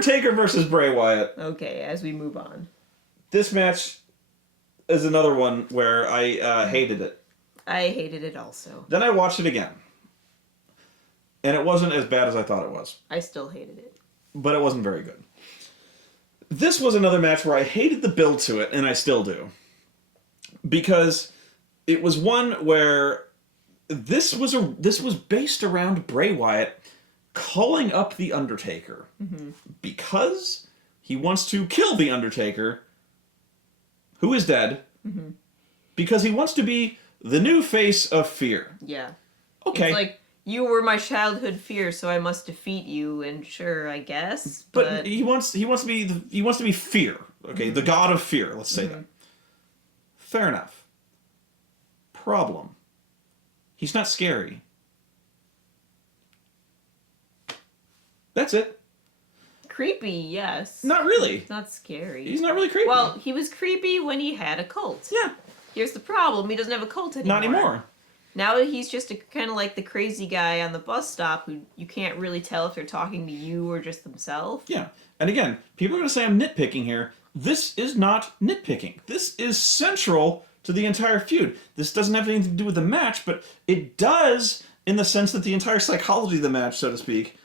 Undertaker versus Bray Wyatt. Okay, as we move on. This match is another one where I hated it. I hated it also. Then I watched it again. And it wasn't as bad as I thought it was. I still hated it. But it wasn't very good. This was another match where I hated the build to it, and I still do. Because it was one where this was based around Bray Wyatt calling up The Undertaker. Mm-hmm. Because he wants to kill The Undertaker, who is dead, mm-hmm. because he wants to be the new face of fear. Yeah. Okay. It's like, you were my childhood fear, so I must defeat you, and sure, I guess. But he wants to be fear. Okay, mm-hmm. the god of fear. Let's say mm-hmm. that. Fair enough. Problem. He's not scary. That's it. Creepy, yes. Not really. Not scary. He's not really creepy. Well, he was creepy when he had a cult. Yeah. Here's the problem. He doesn't have a cult anymore. Not anymore. Now he's just kind of like the crazy guy on the bus stop who you can't really tell if they're talking to you or just themselves. Yeah. And again, people are going to say I'm nitpicking here. This is not nitpicking. This is central to the entire feud. This doesn't have anything to do with the match, but it does in the sense that the entire psychology of the match, so to speak,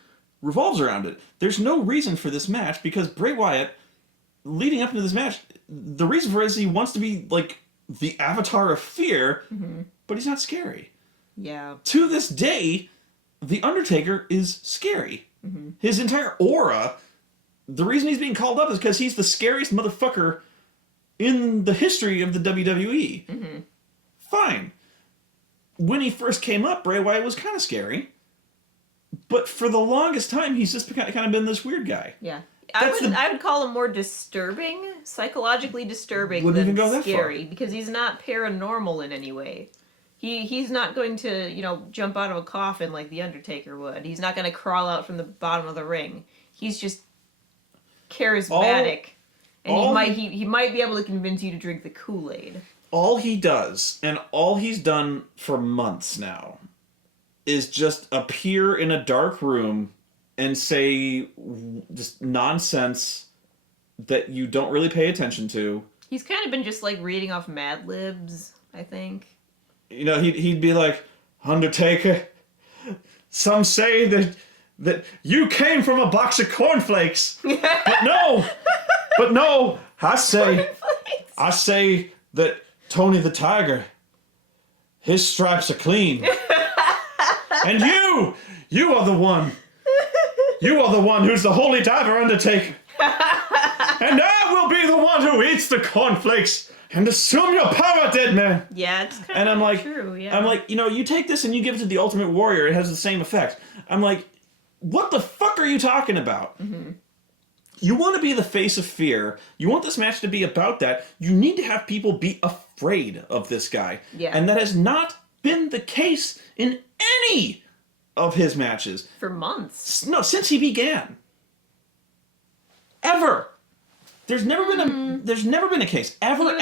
revolves around it. There's no reason for this match because Bray Wyatt, leading up into this match, the reason for it is he wants to be like the avatar of fear, mm-hmm. but he's not scary. Yeah. To this day, The Undertaker is scary. Mm-hmm. His entire aura, the reason he's being called up is because he's the scariest motherfucker in the history of the WWE. Mm-hmm. Fine. When he first came up, Bray Wyatt was kind of scary. But for the longest time, he's just kind of been this weird guy. Yeah. I would call him more disturbing, psychologically disturbing Wouldn't than even go that scary, far. Because he's not paranormal in any way. He's not going to, jump out of a coffin like The Undertaker would. He's not going to crawl out from the bottom of the ring. He's just charismatic. He might be able to convince you to drink the Kool-Aid. All he does, and all he's done for months now, is just appear in a dark room and say just nonsense that you don't really pay attention to. He's kind of been just like reading off Mad Libs, I think. He'd be like, Undertaker, some say that you came from a box of cornflakes. But no, I say that Tony the Tiger, his stripes are clean. And you are the one. You are the one who's the holy diver Undertaker. And I will be the one who eats the cornflakes and assume your power, dead man. Yeah, it's kind of true, yeah. I'm like, you take this and you give it to the Ultimate Warrior, it has the same effect. I'm like, what the fuck are you talking about? Mm-hmm. You want to be the face of fear. You want this match to be about that. You need to have people be afraid of this guy. Yeah. And that has not been the case in any of his matches. For months. No, since he began. Ever. There's never been a case. Ever.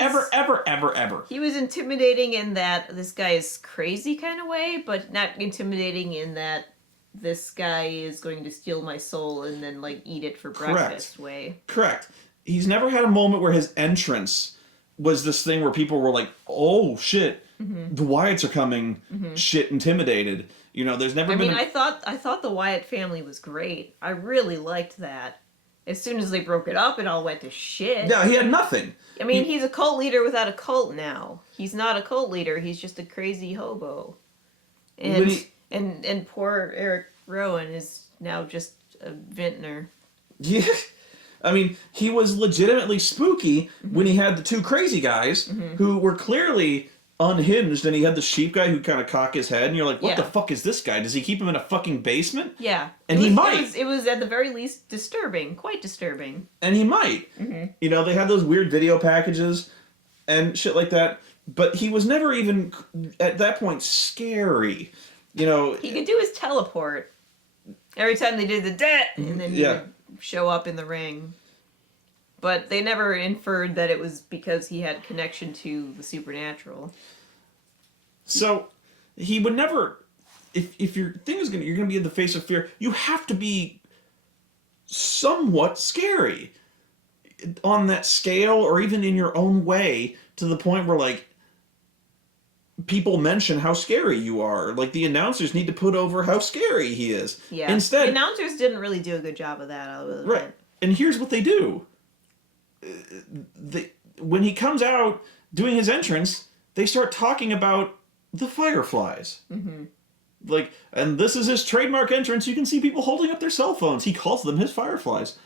He was intimidating in that this guy is crazy kind of way, but not intimidating in that this guy is going to steal my soul and then eat it for breakfast way. Correct. He's never had a moment where his entrance was this thing where people were like, "Oh shit, mm-hmm. the Wyatts are coming." Mm-hmm. Shit, intimidated. There's never been. I thought the Wyatt family was great. I really liked that. As soon as they broke it up, it all went to shit. Yeah, he had nothing. He's a cult leader without a cult now. He's not a cult leader. He's just a crazy hobo. And poor Eric Rowan is now just a vintner. Yeah. He was legitimately spooky mm-hmm. when he had the two crazy guys mm-hmm. who were clearly unhinged, and he had the sheep guy who kind of cock his head, and you're like, what the fuck is this guy? Does he keep him in a fucking basement? Yeah. And he might. It was at the very least disturbing. Quite disturbing. And he might. Mm-hmm. They had those weird video packages and shit like that, but he was never even, at that point, scary. He could do his teleport. Every time they did the death, and then he would show up in the ring. But they never inferred that it was because he had connection to the supernatural. So, he would never... If your thing is you're gonna be in the face of fear, you have to be somewhat scary on that scale, or even in your own way, to the point where, like, people mention how scary you are. Like, the announcers need to put over how scary he is. Yeah. Instead, the announcers didn't really do a good job of that. right. And here's what they do. When he comes out doing his entrance, they start talking about the Fireflies. Mm-hmm. Like, and this is his trademark entrance. You can see people holding up their cell phones. He calls them his Fireflies.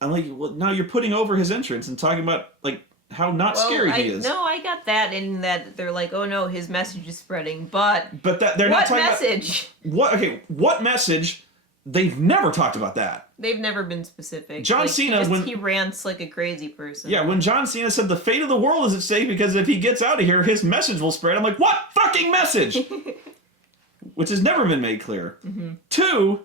I'm like, well, now you're putting over his entrance and talking about, like, how not scary he is. No, I got that in that they're like, oh no, his message is spreading, but that they're not talking message? What message? They've never talked about that. They've never been specific. John Cena, when he rants like a crazy person. Yeah, when John Cena said the fate of the world is at stake because if he gets out of here, his message will spread. I'm like, what fucking message? Which has never been made clear. Mm-hmm. 2,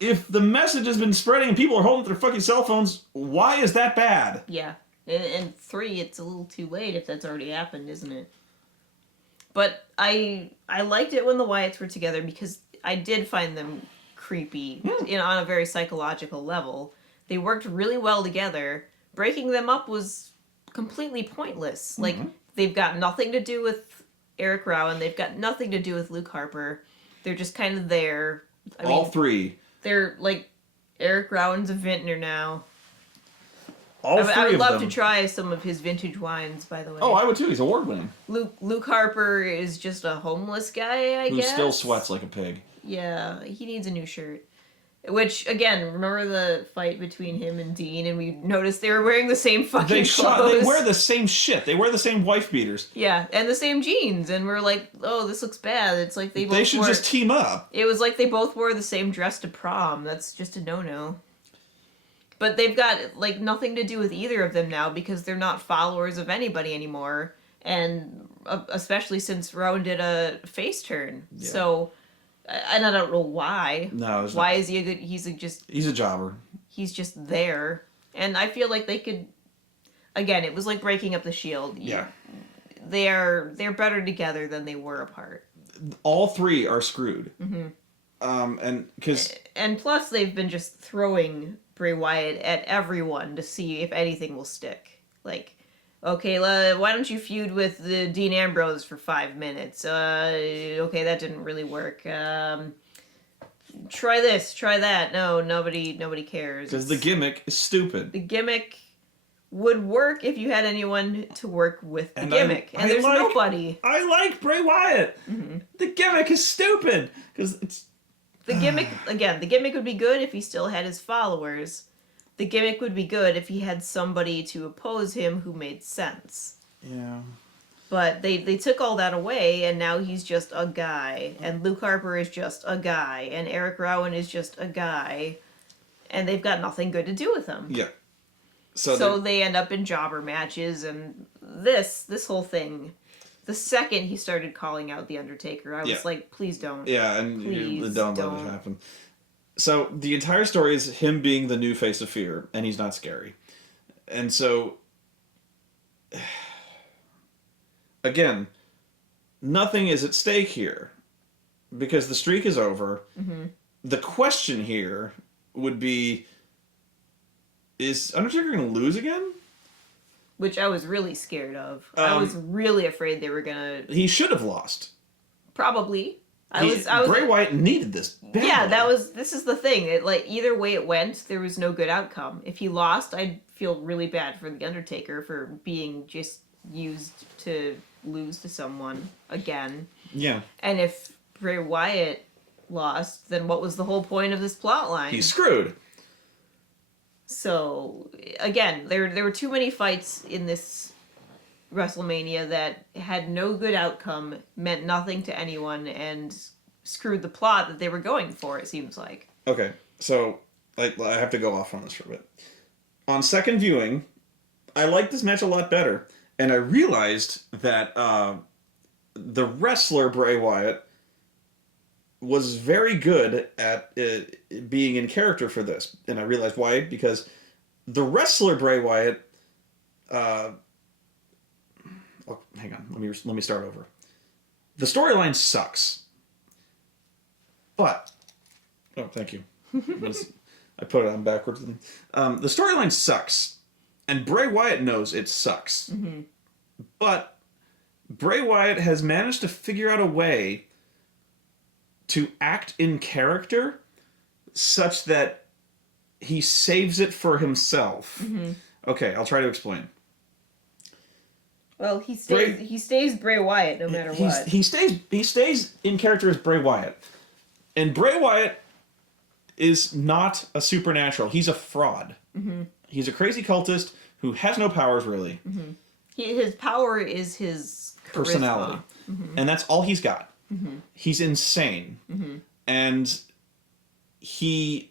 if the message has been spreading and people are holding up their fucking cell phones, why is that bad? Yeah. And 3, it's a little too late if that's already happened, isn't it? But I liked it when the Wyatts were together because I did find them creepy on a very psychological level. They worked really well together. Breaking them up was completely pointless. Mm-hmm. Like, they've got nothing to do with Eric Rowan. They've got nothing to do with Luke Harper. They're just kind of there. All 3. They're like, Eric Rowan's a vintner now. All 3 of them. I would love to try some of his vintage wines, by the way. Oh, I would too. He's award-winning. Luke Harper is just a homeless guy, I guess. Who still sweats like a pig. Yeah, he needs a new shirt. Which, again, remember the fight between him and Dean, and we noticed they were wearing the same fucking clothes. They wear the same shit. They wear the same wife beaters. Yeah, and the same jeans, and we're like, oh, this looks bad. It's like they should just team up. It was like they both wore the same dress to prom. That's just a no-no. But they've got, like, nothing to do with either of them now because they're not followers of anybody anymore. And especially since Rowan did a face turn. Yeah. So, and I don't know why. No, why is he a good... He's a jobber. He's just there. And I feel like they could... Again, it was like breaking up the Shield. Yeah. They're better together than they were apart. All 3 are screwed. Mm-hmm. And plus they've been just throwing Bray Wyatt at everyone to see if anything will stick. Like, okay, why don't you feud with Dean Ambrose for 5 minutes? Okay, that didn't really work. Try this, try that. No, nobody cares. Because the gimmick is stupid. The gimmick would work if you had anyone to work with the gimmick. And there's nobody. I like Bray Wyatt. Mm-hmm. The gimmick is stupid. Because it's... The gimmick, again, the gimmick would be good if he still had his followers. The gimmick would be good if he had somebody to oppose him who made sense. Yeah. But they took all that away, and now he's just a guy. And Luke Harper is just a guy. And Eric Rowan is just a guy. And they've got nothing good to do with him. Yeah. So they end up in jobber matches, and this whole thing... The second he started calling out The Undertaker, I was like, please don't. Yeah, and please don't let it happen. So the entire story is him being the new face of fear, and he's not scary. And so, again, nothing is at stake here. Because the streak is over. Mm-hmm. The question here would be, is Undertaker going to lose again? Which I was really scared of. I was really afraid they were gonna... He should have lost. Probably. Bray Wyatt needed this badly. Yeah, this is the thing. Either way it went, there was no good outcome. If he lost, I'd feel really bad for The Undertaker for being just used to lose to someone again. Yeah. And if Bray Wyatt lost, then what was the whole point of this plot line? He's screwed. So, again, there were too many fights in this WrestleMania that had no good outcome, meant nothing to anyone, and screwed the plot that they were going for, it seems like. Okay, so I have to go off on this for a bit. On second viewing, I liked this match a lot better, and I realized that the wrestler Bray Wyatt was very good at being in character for this. And I realized why. Because the wrestler Bray Wyatt... hang on. Let me start over. The storyline sucks. But... Oh, thank you. I put it on backwards. The storyline sucks, and Bray Wyatt knows it sucks. Mm-hmm. But Bray Wyatt has managed to figure out a way to act in character such that he saves it for himself. Mm-hmm. Okay, I'll try to explain. Well, he stays Bray Wyatt no matter what. He stays in character as Bray Wyatt. And Bray Wyatt is not a supernatural. He's a fraud. Mm-hmm. He's a crazy cultist who has no powers, really. Mm-hmm. His power is his charisma. Personality. Mm-hmm. And that's all he's got. Mm-hmm. He's insane. Mm-hmm. And he's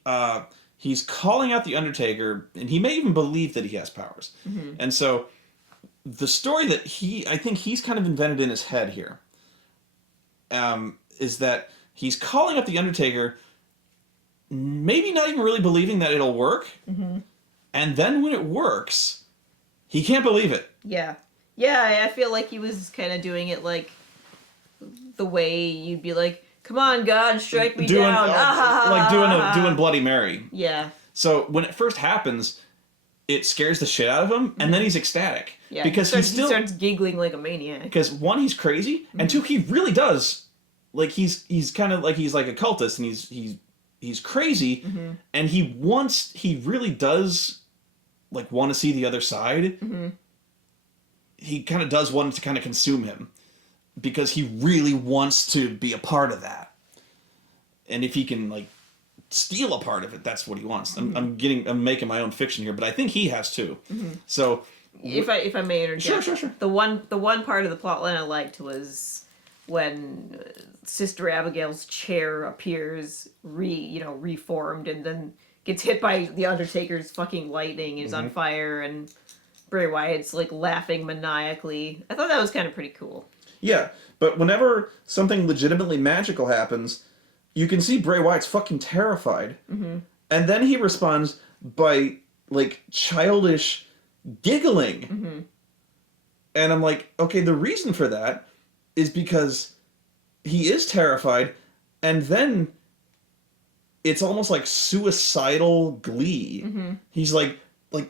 calling out The Undertaker, and he may even believe that he has powers. Mm-hmm. And so the story that I think he's kind of invented in his head here, is that he's calling up The Undertaker, maybe not even really believing that it'll work, mm-hmm. and then when it works, he can't believe it. Yeah. Yeah, I feel like he was kind of doing it like the way you'd be like, come on, God, strike me down. Like doing Bloody Mary. Yeah. So when it first happens, it scares the shit out of him, and then he's ecstatic. Yeah, because he starts giggling like a maniac. Because one, he's crazy, and two, he really does. Like he's kind of like he's like a cultist, and he's crazy, mm-hmm. and he really does like want to see the other side. Mm-hmm. He kind of does want to kind of consume him because he really wants to be a part of that. And if he can like steal a part of it, that's what he wants. Mm-hmm. I'm making my own fiction here, but I think he has too. Mm-hmm. So if I may interject, sure. The one part of the plotline I liked was when Sister Abigail's chair appears reformed and then gets hit by the Undertaker's fucking lightning, is mm-hmm. on fire, and Bray Wyatt's like laughing maniacally. I thought that was kind of pretty cool. Yeah, but whenever something legitimately magical happens, you can see Bray Wyatt's fucking terrified. Mm-hmm. And then he responds by like childish giggling. Mm-hmm. And I'm like, okay, the reason for that is because he is terrified, and then it's almost like suicidal glee. Mm-hmm. He's like,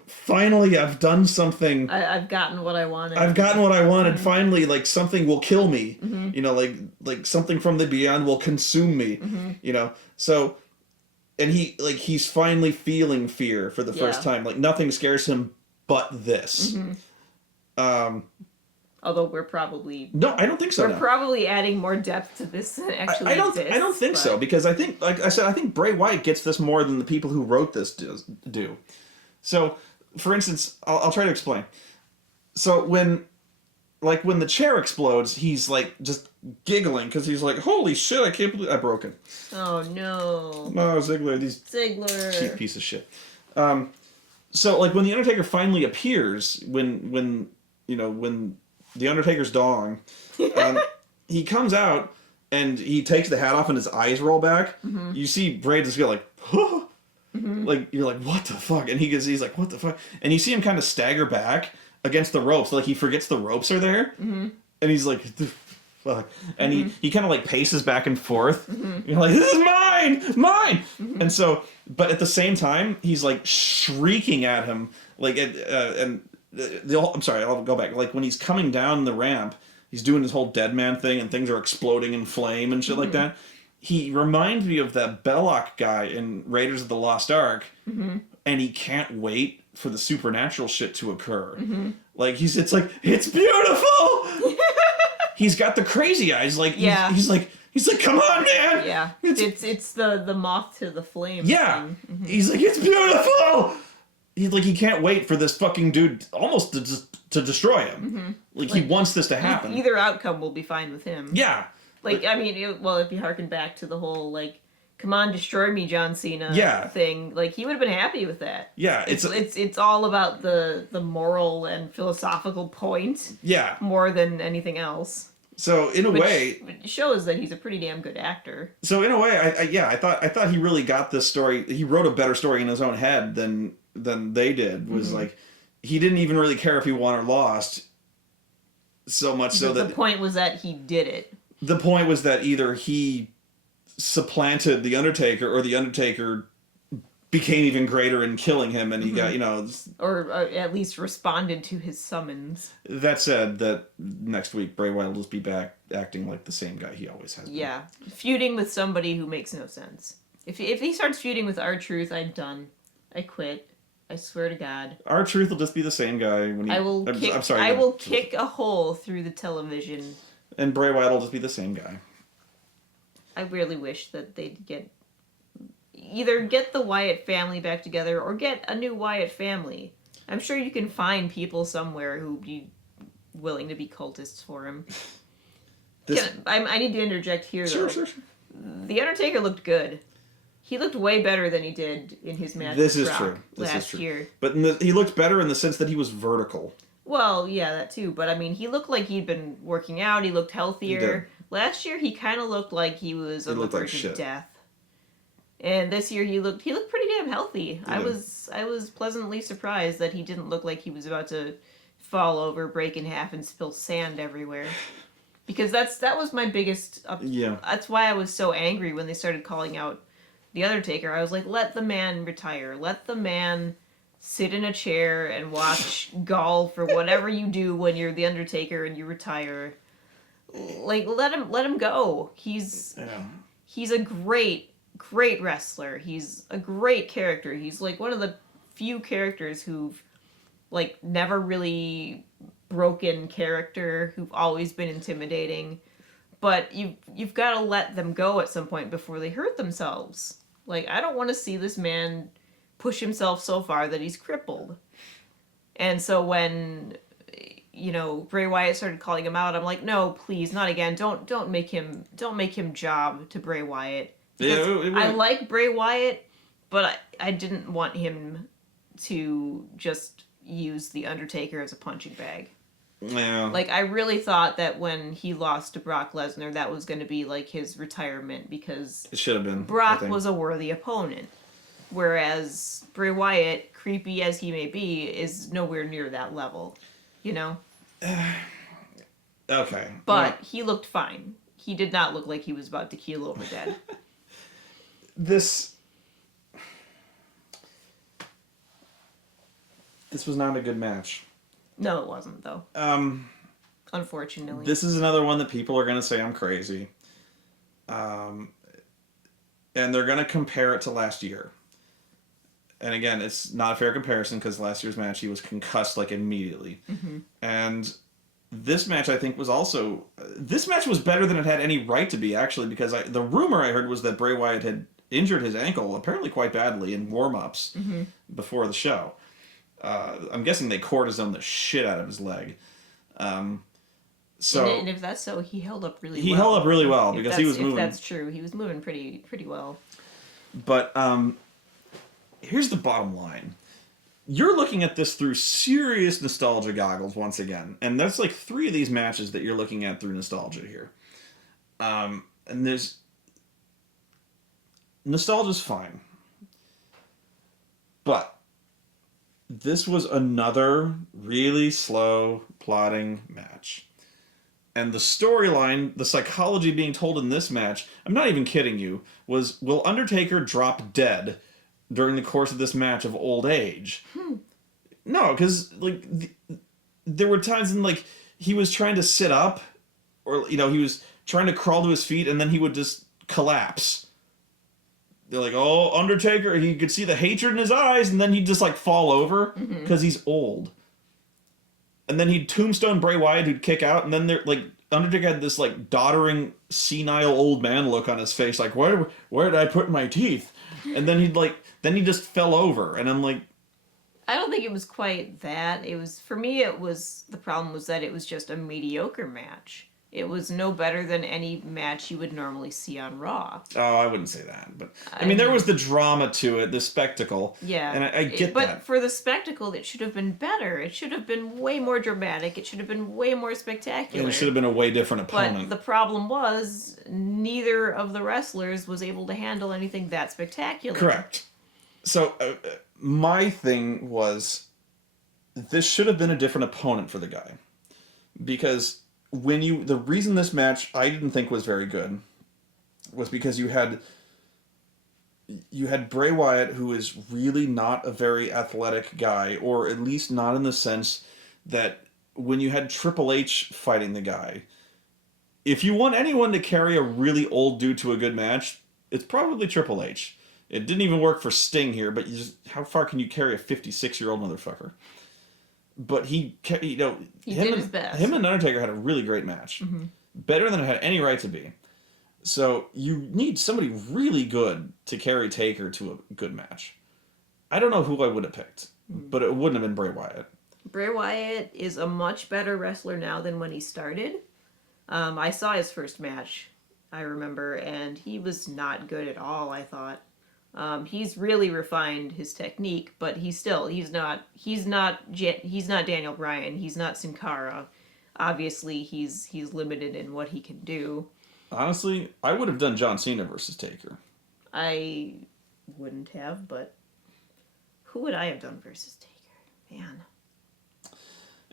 finally I've done something. I've gotten what I wanted. Mm-hmm. Finally, like, something will kill me. Mm-hmm. Like something from the beyond will consume me. Mm-hmm. So, and he's finally feeling fear for the first time. Like, nothing scares him but this. Mm-hmm. Although we're probably... No, I don't think so. We're probably adding more depth to this than actually exists. I don't think so, because I think, like I said, I think Bray Wyatt gets this more than the people who wrote this do. So, for instance, I'll try to explain. So when the chair explodes, he's like just giggling because he's like, "Holy shit! I can't believe I broke it." Oh no! No, Ziggler, Ziggler, cheap piece of shit. So like when the Undertaker finally appears, when the Undertaker's dong, he comes out and he takes the hat off and his eyes roll back. Mm-hmm. You see Bray just go like, "Huh." Mm-hmm. Like, you're like, what the fuck? And he's like, what the fuck? And you see him kind of stagger back against the ropes. Like, he forgets the ropes are there. Mm-hmm. And he's like, the fuck. And mm-hmm. he kind of like paces back and forth. Mm-hmm. You're like, this is mine! Mm-hmm. And so, but at the same time, he's like shrieking at him. Like, I'm sorry, I'll go back. Like, when he's coming down the ramp, he's doing his whole dead man thing and things are exploding in flame and shit mm-hmm. like that. He reminds me of that Belloc guy in Raiders of the Lost Ark, mm-hmm. and he can't wait for the supernatural shit to occur. Mm-hmm. Like, it's like, it's beautiful! He's got the crazy eyes, like, yeah. he's like, come on, man! Yeah, it's the moth to the flame. Yeah, mm-hmm. He's like, it's beautiful! He can't wait for this fucking dude almost to destroy him. Mm-hmm. Like, he wants this to happen. Either outcome will be fine with him. Yeah. Like, I mean, if you harken back to the whole, like, come on, destroy me, John Cena thing, like, he would have been happy with that. Yeah, it's all about the moral and philosophical point. Yeah. More than anything else. So, in a way... It shows that he's a pretty damn good actor. So, in a way, I thought he really got this story... He wrote a better story in his own head than they did. Was, mm-hmm. like, he didn't even really care if he won or lost so much so that... The point was that he did it. The point was that either he supplanted The Undertaker or The Undertaker became even greater in killing him, and he got, Or at least responded to his summons. That said, that next week Bray Wyatt will just be back acting like the same guy he always has been. Yeah. Feuding with somebody who makes no sense. If he starts feuding with R-Truth, I'm done. I quit. I swear to God. R-Truth will just be the same guy when he... I will kick a hole through the television. And Bray Wyatt will just be the same guy. I really wish that they'd either get the Wyatt family back together or get a new Wyatt family. I'm sure you can find people somewhere who'd be willing to be cultists for him. I need to interject here, though. Sure. The Undertaker looked good. He looked way better than he did in his match with Brock last year. But he looked better in the sense that he was vertical. Well, yeah, that too. But, I mean, he looked like he'd been working out. He looked healthier. Last year, he kind of looked like he was on the verge of death. And this year, he looked pretty damn healthy. Yeah. I was pleasantly surprised that he didn't look like he was about to fall over, break in half, and spill sand everywhere. Because that was my biggest... That's why I was so angry when they started calling out The Undertaker. I was like, let the man retire. Let the man sit in a chair and watch golf or whatever you do when you're The Undertaker and you retire. Like, let him go. He's a great wrestler. He's a great character. He's like one of the few characters who've like never really broken character, who've always been intimidating. But you've got to let them go at some point before they hurt themselves. Like, I don't want to see this man push himself so far that he's crippled. And so when Bray Wyatt started calling him out, I'm like, no, please, not again. Don't make him job to Bray Wyatt. I like Bray Wyatt, but I didn't want him to just use The Undertaker as a punching bag. Yeah. Like, I really thought that when he lost to Brock Lesnar, that was going to be like his retirement, because it should have been. Brock was a worthy opponent. Whereas Bray Wyatt, creepy as he may be, is nowhere near that level. Okay. But he looked fine. He did not look like he was about to keel over dead. This was not a good match. No, it wasn't, though. Unfortunately. This is another one that people are going to say I'm crazy. And they're going to compare it to last year. And again, it's not a fair comparison because last year's match, he was concussed like immediately. Mm-hmm. And this match, I think, was also... This match was better than it had any right to be, actually, because the rumor I heard was that Bray Wyatt had injured his ankle, apparently quite badly, in warm-ups before the show. I'm guessing they cortisoned the shit out of his leg. And if that's so, he held up really well. He held up really well because he was moving. If that's true, he was moving pretty well. But here's the bottom line. You're looking at this through serious nostalgia goggles once again. And that's like 3 of these matches that you're looking at through nostalgia here. And there's... Nostalgia's fine. But this was another really slow, plodding match. And the storyline, the psychology being told in this match, I'm not even kidding you, was, will Undertaker drop dead during the course of this match of old age? No, because there were times when he was trying to sit up, or he was trying to crawl to his feet, and then he would just collapse. They're like, oh, Undertaker, he could see the hatred in his eyes, and then he'd just fall over because he's old. And then he'd tombstone Bray Wyatt, who'd kick out, and then Undertaker had this doddering, senile old man look on his face, like, where did I put my teeth? And then he just fell over, and I'm like, I don't think it was quite that. The problem was that it was just a mediocre match. It was no better than any match you would normally see on Raw. Oh, I wouldn't say that. But I mean, there was the drama to it, the spectacle. Yeah. And I get that. But for the spectacle, it should have been better. It should have been way more dramatic. It should have been way more spectacular. And it should have been a way different opponent. But the problem was, neither of the wrestlers was able to handle anything that spectacular. Correct. So, my thing was, this should have been a different opponent for the guy. Because... the reason this match I didn't think was very good was because you had you had Bray Wyatt, who is really not a very athletic guy, or at least not in the sense that when you had Triple H fighting the guy, if you want anyone to carry a really old dude to a good match, it's probably Triple H. It didn't even work for Sting here, but how far can you carry a 56-year-old motherfucker? But he did his best. Him and Undertaker had a really great match. Mm-hmm. Better than it had any right to be. So you need somebody really good to carry Taker to a good match. I don't know who I would have picked, but it wouldn't have been Bray Wyatt. Bray Wyatt is a much better wrestler now than when he started. I saw his first match, I remember, and he was not good at all, I thought. He's really refined his technique, but he's not Daniel Bryan. He's not Sin Cara. Obviously, he's limited in what he can do. Honestly, I would have done John Cena versus Taker. I wouldn't have, but who would I have done versus Taker? Man.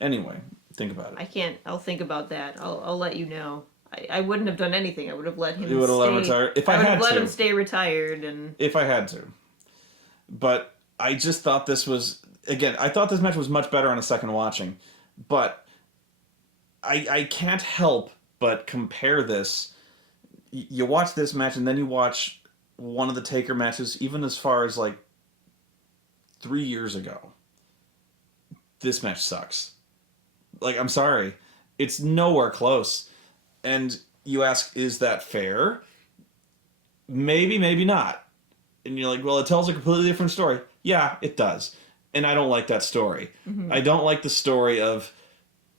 Anyway, think about it. I can't. I'll think about that. I'll let you know. I wouldn't have done anything. I would have let him. You would have let him retire if I had to. I would have let him stay retired, and if I had to. But I just thought this was I thought this match was much better on a second watching, but I can't help but compare this. You watch this match and then you watch one of the Taker matches, even as far as like 3 years ago. This match sucks. Like, I'm sorry. It's nowhere close. And you ask, is that fair? Maybe, maybe not. And you're like, well, it tells a completely different story. Yeah, it does. And I don't like that story. Mm-hmm. I don't like the story of,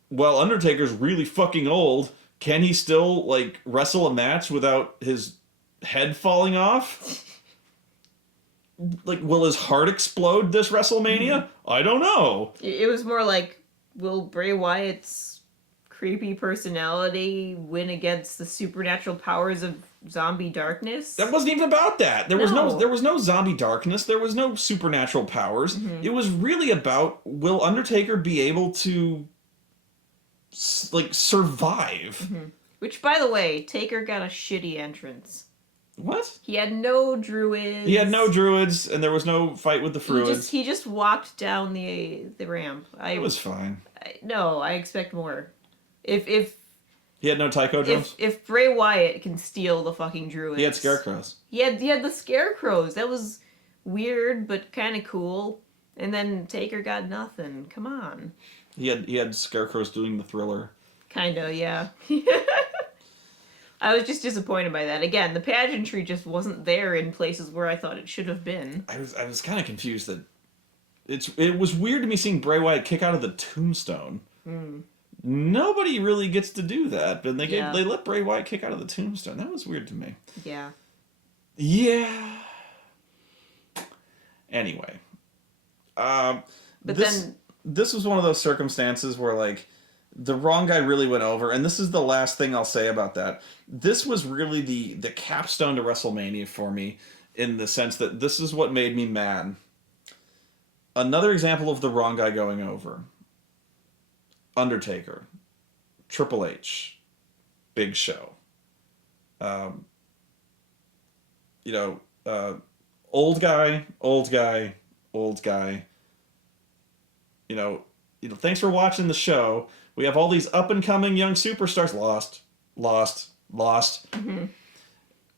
well, Undertaker's really fucking old. Can he still, like, wrestle a match without his head falling off? Like, will his heart explode this WrestleMania? Mm-hmm. I don't know. It was more like, will Bray Wyatt's creepy personality win against the supernatural powers of zombie darkness? That wasn't even about that. There was no zombie darkness. There was no supernatural powers. Mm-hmm. It was really about, will Undertaker be able to, like, survive? Mm-hmm. Which, by the way, Taker got a shitty entrance. What? He had no druids. He had no druids, and there was no fight with the Fruids. He just walked down the ramp. It was fine. I expect more. If he had no taiko drums. If Bray Wyatt can steal the fucking druids, he had scarecrows. He had the scarecrows. That was weird, but kind of cool. And then Taker got nothing. Come on. He had scarecrows doing the Thriller. Kinda, yeah. I was just disappointed by that. Again, the pageantry just wasn't there in places where I thought it should have been. I was kind of confused that it was weird to me seeing Bray Wyatt kick out of the tombstone. Mm. Nobody really gets to do that, but they let Bray Wyatt kick out of the tombstone. That was weird to me. Yeah. Yeah. Anyway, this was one of those circumstances where, like, the wrong guy really went over, and this is the last thing I'll say about that. This was really the capstone to WrestleMania for me, in the sense that this is what made me mad. Another example of the wrong guy going over. Undertaker. Triple H. Big Show. Old guy. Thanks for watching the show. We have all these up-and-coming young superstars. Lost. Mm-hmm.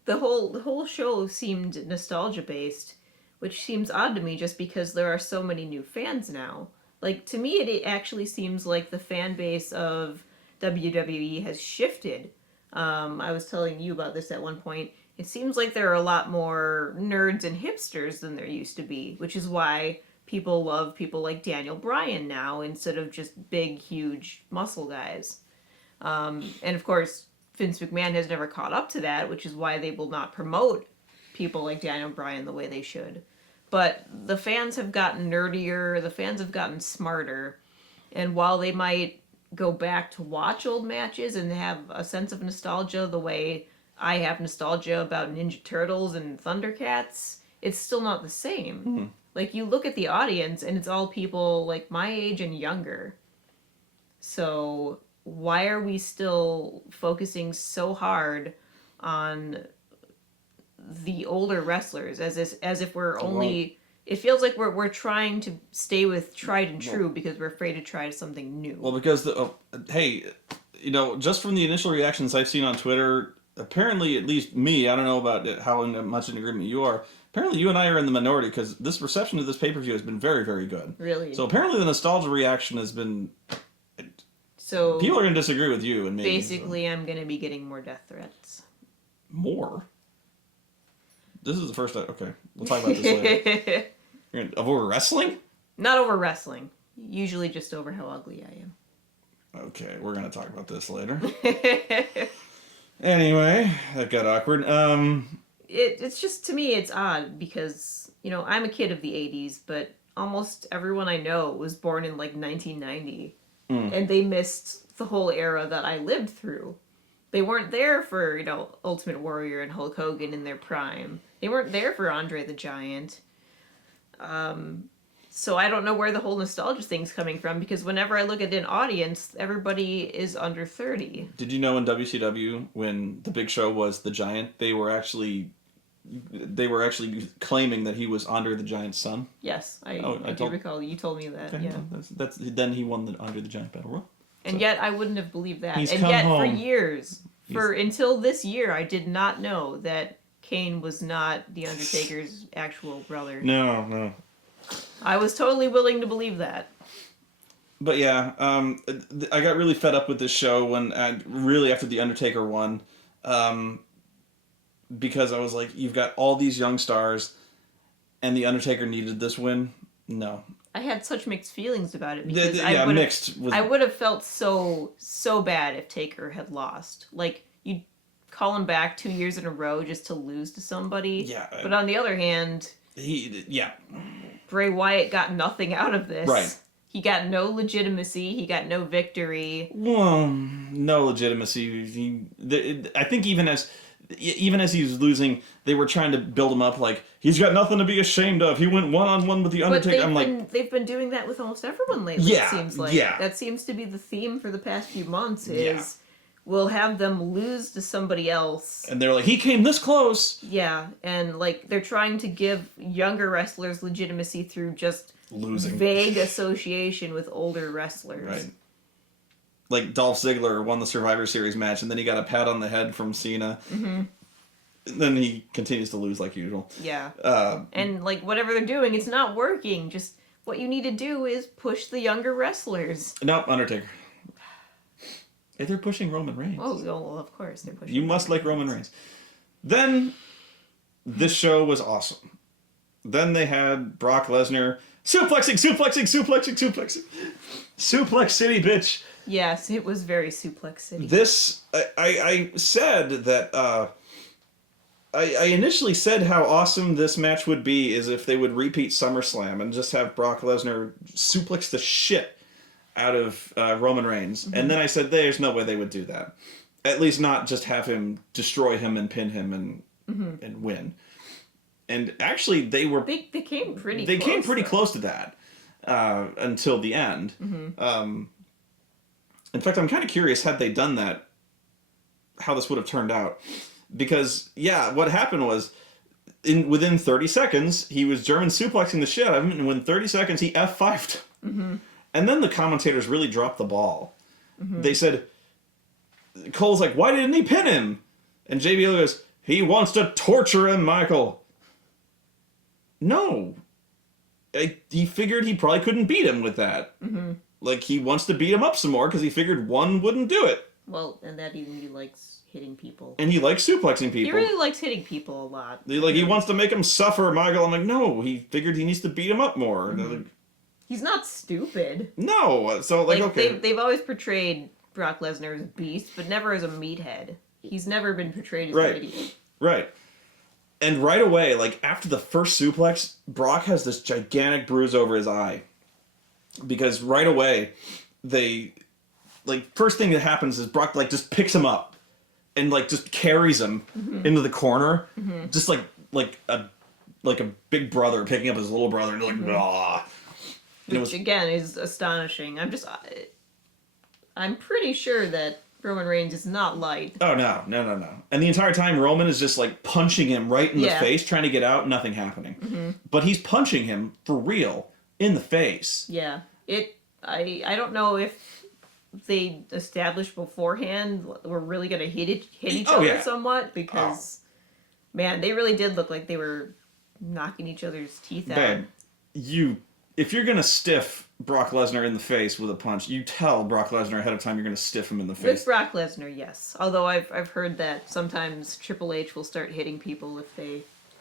The whole show seemed nostalgia-based, which seems odd to me just because there are so many new fans now. Like, to me, it actually seems like the fan base of WWE has shifted. I was telling you about this at one point. It seems like there are a lot more nerds and hipsters than there used to be, which is why people love people like Daniel Bryan now instead of just big, huge muscle guys. And of course, Vince McMahon has never caught up to that, which is why they will not promote people like Daniel Bryan the way they should. But the fans have gotten nerdier, the fans have gotten smarter, and while they might go back to watch old matches and have a sense of nostalgia the way I have nostalgia about Ninja Turtles and Thundercats, it's still not the same. Mm-hmm. Like, you look at the audience, and it's all people, like, my age and younger. So, why are we still focusing so hard on the older wrestlers as if we're only. It feels like we're trying to stay with tried and true because we're afraid to try something new. Well, because hey, just from the initial reactions I've seen on Twitter, apparently, at least me, I don't know about how much in agreement you are. Apparently, you and I are in the minority because this reception of this pay-per-view has been very, very good. Really? So apparently, the nostalgia reaction has been. So people are going to disagree with you and me. Basically, I'm going to be getting more death threats. More. This is the first. Okay, we'll talk about this later. Over wrestling? Not over wrestling. Usually just over how ugly I am. Okay, we're gonna talk about this later. Anyway, that got awkward. It's just, to me, it's odd because, I'm a kid of the 80s, but almost everyone I know was born in, 1990. And they missed the whole era that I lived through. They weren't there for, Ultimate Warrior and Hulk Hogan in their prime. They weren't there for Andre the Giant. So I don't know where the whole nostalgia thing's coming from, because whenever I look at an audience, everybody is under 30. Did you know in WCW, when the Big Show was the Giant, they were actually claiming that he was Andre the Giant's son? Yes, I do recall. You told me that. Okay, yeah. That's then he won the Andre the Giant Battle Royal. And yet I wouldn't have believed that. He's and come yet home. For years, until this year, I did not know that Kane was not the Undertaker's actual brother. No. I was totally willing to believe that. But yeah, I got really fed up with this show when really after the Undertaker won, because I was like, you've got all these young stars, and the Undertaker needed this win. No, I had such mixed feelings about it because mixed. I would have felt so bad if Taker had lost. Like, you'd call him back 2 years in a row just to lose to somebody. Yeah. But on the other hand, Bray Wyatt got nothing out of this. Right. He got no legitimacy. He got no victory. Well, no legitimacy. I think even as he was losing, they were trying to build him up like he's got nothing to be ashamed of. He went one-on-one with the Undertaker. They've been doing that with almost everyone lately. Yeah, it seems like that seems to be the theme for the past few months. We'll have them lose to somebody else. And they're like, he came this close. Yeah, and they're trying to give younger wrestlers legitimacy through just losing, vague association with older wrestlers. Right. Like Dolph Ziggler won the Survivor Series match, and then he got a pat on the head from Cena. Mm-hmm. Then he continues to lose like usual. Yeah. And whatever they're doing, it's not working. Just what you need to do is push the younger wrestlers. Nope, Undertaker. If they're pushing Roman Reigns. Oh, well, of course they're pushing. You must like Roman Reigns. Then, this show was awesome. Then they had Brock Lesnar suplexing. Suplex City, bitch. Yes, it was very Suplex City. This, I said that, I initially said how awesome this match would be is if they would repeat SummerSlam and just have Brock Lesnar suplex the shit out of Roman Reigns. Mm-hmm. And then I said there's no way they would do that. At least not just have him destroy him and pin him and win. And actually they came pretty close to that until the end. Mm-hmm. In fact, I'm kind of curious, had they done that, how this would have turned out. Because, what happened was, within 30 seconds, he was German suplexing the shit out of him, and within 30 seconds, he F5'd. Mm-hmm. And then the commentators really dropped the ball. Mm-hmm. They said, Cole's like, why didn't he pin him? And JBL goes, he wants to torture him, Michael. No. He figured he probably couldn't beat him with that. Mm-hmm. He wants to beat him up some more because he figured one wouldn't do it. Well, and that he likes hitting people. And he likes suplexing people. He really likes hitting people a lot. He wants to make him suffer, Michael. I'm like, no, he figured he needs to beat him up more. Mm-hmm. He's not stupid. No, so okay. They've always portrayed Brock Lesnar as a beast, but never as a meathead. He's never been portrayed as an idiot. Right. And right away, after the first suplex, Brock has this gigantic bruise over his eye. Because right away, they, first thing that happens is Brock, just picks him up and, just carries him into the corner. Mm-hmm. Just like a big brother picking up his little brother and blah. Which, again, is astonishing. I'm pretty sure that Roman Reigns is not light. Oh, no. And the entire time, Roman is just, like, punching him right in the face, trying to get out, nothing happening. Mm-hmm. But he's punching him, for real, in the face. Yeah. I don't know if they established beforehand we're really going to hit each other somewhat, because, man, they really did look like they were knocking each other's teeth out. Babe, if you're going to stiff Brock Lesnar in the face with a punch, you tell Brock Lesnar ahead of time you're going to stiff him in the face. With Brock Lesnar, yes. Although I've heard that sometimes Triple H will start hitting people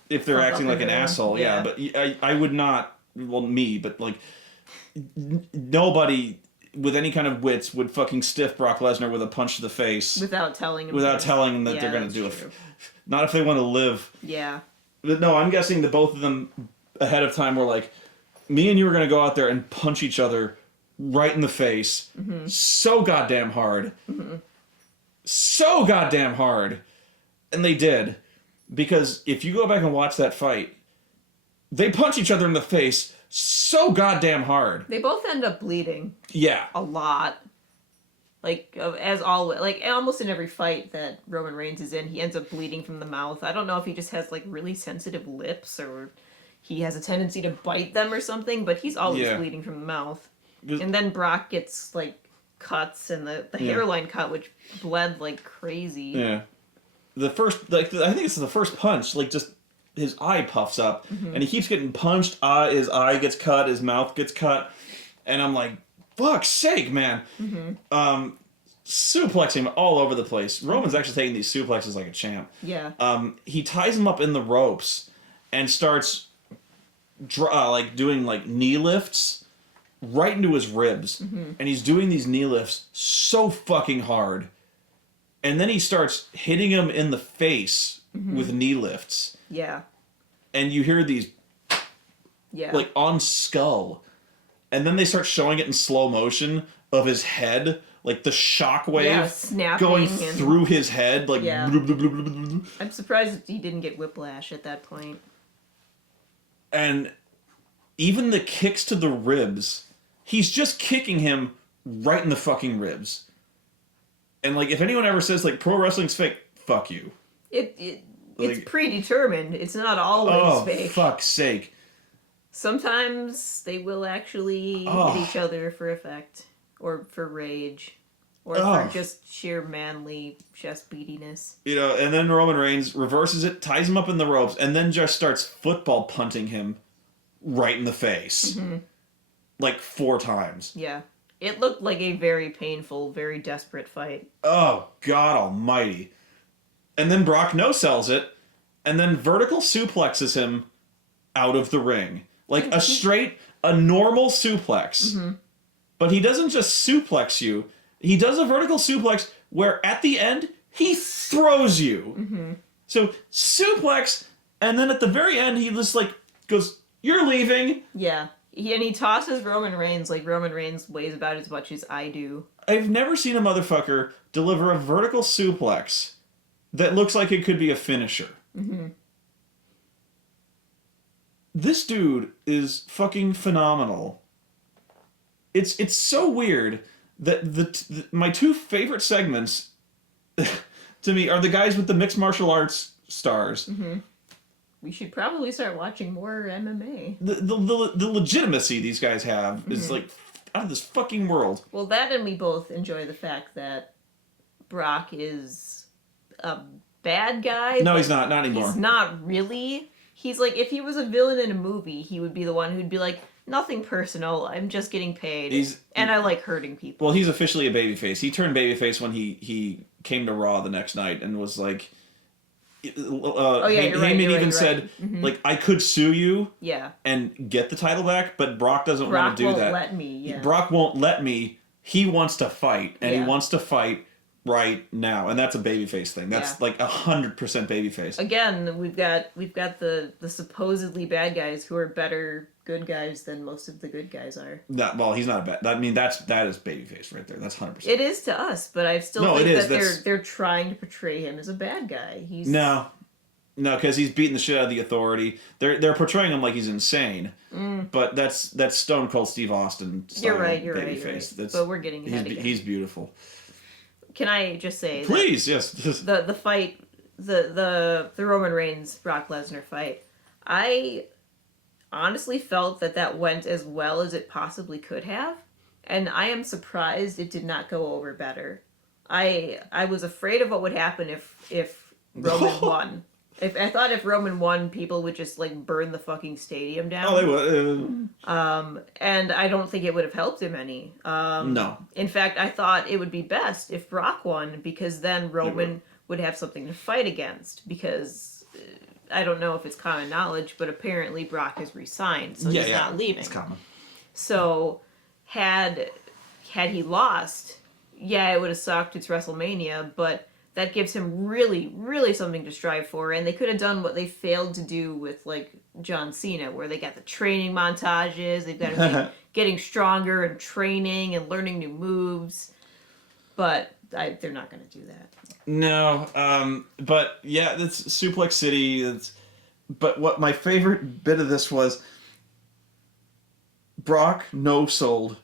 if they're acting like an asshole. Yeah, but I would not. Well, me, but like nobody with any kind of wits would fucking stiff Brock Lesnar with a punch to the face without telling him that they're going to do it. Not if they want to live. Yeah. But no, I'm guessing that both of them ahead of time were like, me and you are going to go out there and punch each other right in the face so goddamn hard. Mm-hmm. So goddamn hard. And they did. Because if you go back and watch that fight, they punch each other in the face so goddamn hard. They both end up bleeding. Yeah. A lot. Like, as always, like, almost in every fight that Roman Reigns is in, he ends up bleeding from the mouth. I don't know if he just has, like, really sensitive lips or he has a tendency to bite them or something, but he's always bleeding from the mouth. And then Brock gets, like, cuts and the hairline cut, which bled like crazy. Yeah. The first, like, I think it's the first punch, like, just his eye puffs up, and he keeps getting punched, his eye gets cut, his mouth gets cut, and I'm like, fuck's sake, man. Suplexing him all over the place. Roman's actually taking these suplexes like a champ. Yeah. He ties him up in the ropes and starts doing like knee lifts right into his ribs, and he's doing these knee lifts so fucking hard, and then he starts hitting him in the face with knee lifts. Yeah. And you hear these like on skull, and then they start showing it in slow motion of his head, like the shockwave going through his head, like bloop, bloop, bloop, bloop, bloop. I'm surprised he didn't get whiplash at that point. And even the kicks to the ribs, he's just kicking him right in the fucking ribs. And, like, if anyone ever says, like, pro wrestling's fake, fuck you. It's predetermined. It's not always fake. Oh, fuck's sake. Sometimes they will actually hit each other for effect. Or for rage. Or for just sheer manly chest beatiness. You know, and then Roman Reigns reverses it, ties him up in the ropes, and then just starts football punting him right in the face. Like 4 times. Yeah. It looked like a very painful, very desperate fight. Oh, God almighty. And then Brock no-sells it, and then vertical suplexes him out of the ring. Like a normal suplex. But he doesn't just suplex you. He does a vertical suplex where at the end, he throws you. So suplex, and then at the very end, he just like goes, "You're leaving." Yeah. And he tosses Roman Reigns like Roman Reigns weighs about as much as I do. I've never seen a motherfucker deliver a vertical suplex that looks like it could be a finisher. This dude is fucking phenomenal. It's so weird that my 2 favorite segments to me are the guys with the mixed martial arts stars. We should probably start watching more MMA. The legitimacy these guys have is like out of this fucking world. Well, that and we both enjoy the fact that Brock is a bad guy. No, he's not anymore. He's not really. He's like, if he was a villain in a movie, he would be the one who'd be like, nothing personal, I'm just getting paid, and I like hurting people. Well, he's officially a babyface. He turned babyface when he came to Raw the next night and was like, Heyman even said, like, I could sue you and get the title back, but Brock doesn't want to do that. Brock won't let me, Brock won't let me. He wants to fight, and he wants to fight right now, and that's a babyface thing. That's like 100% babyface. Again, we've got the supposedly bad guys who are better good guys than most of the good guys are. Well, he's not a bad. I mean, that is babyface right there. That's 100%. It is to us, but I still think that they're trying to portray him as a bad guy. He's no, because he's beating the shit out of the Authority. They're portraying him like he's insane. But that's Stone Cold Steve Austin style You're right. babyface. But we're getting ahead he's beautiful. Can I just say Please, yes. the fight, the Roman Reigns Brock Lesnar fight, I honestly felt that went as well as it possibly could have, and I am surprised it did not go over better. I was afraid of what would happen if Roman won. I thought if Roman won, people would just like burn the fucking stadium down. Oh, they would. And I don't think it would have helped him any. No. In fact, I thought it would be best if Brock won, because then Roman would have something to fight against. Because I don't know if it's common knowledge, but apparently Brock has resigned, so he's not leaving. It's common. So had he lost, yeah, it would have sucked. It's WrestleMania, but that gives him really, really something to strive for. And they could have done what they failed to do with, like, John Cena, where they got the training montages. They've got him getting stronger and training and learning new moves. But they're not going to do that. No. But, yeah, that's Suplex City. But what my favorite bit of this was Brock no-sold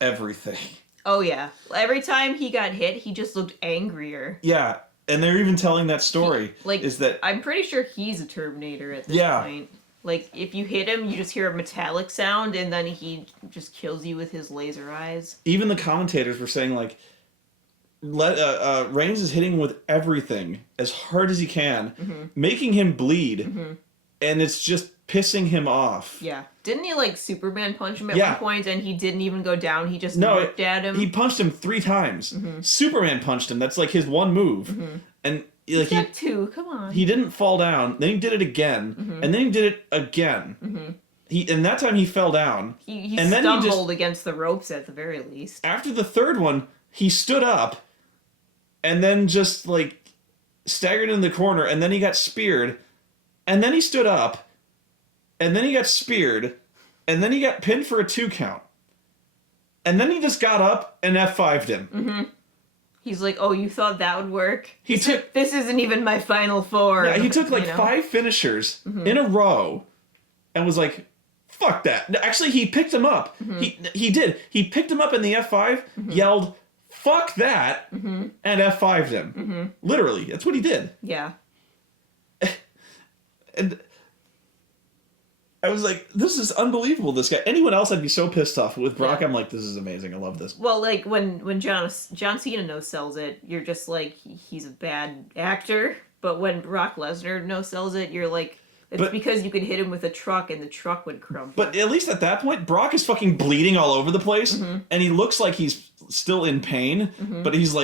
everything. Oh, yeah. Every time he got hit, he just looked angrier. Yeah, and they're even telling that story. Is that I'm pretty sure he's a Terminator at this point. Like, if you hit him, you just hear a metallic sound, and then he just kills you with his laser eyes. Even the commentators were saying, like, Reigns is hitting him with everything as hard as he can, making him bleed, and it's just pissing him off. Yeah. Didn't he, like, Superman punch him at one point, and he didn't even go down? He just looked at him? He punched him 3 times. Superman punched him. That's, like, his one move. And, like, he 2, come on. He didn't fall down. Then he did it again. And then he did it again. And that time he fell down. He and stumbled against the ropes at the very least. After the third one, he stood up and then just, like, staggered in the corner, and then he got speared, and then he stood up, and then he got speared, and then he got pinned for a 2 count. And then he just got up and F5'd him. He's like, oh, you thought that would work? This isn't even my final 4. Yeah, he took like 5 finishers in a row and was like, fuck that. Actually, he picked him up. He did. He picked him up in the F5, yelled, fuck that, and F5'd him. Literally. That's what he did. Yeah. And I was like, this is unbelievable, this guy. Anyone else, I'd be so pissed off. With Brock, I'm like, this is amazing. I love this. Well, like, when John Cena no-sells it, you're just like, he's a bad actor. But when Brock Lesnar no-sells it, you're like, because you could hit him with a truck and the truck would crumble. But at least at that point, Brock is fucking bleeding all over the place. And he looks like he's still in pain. But he's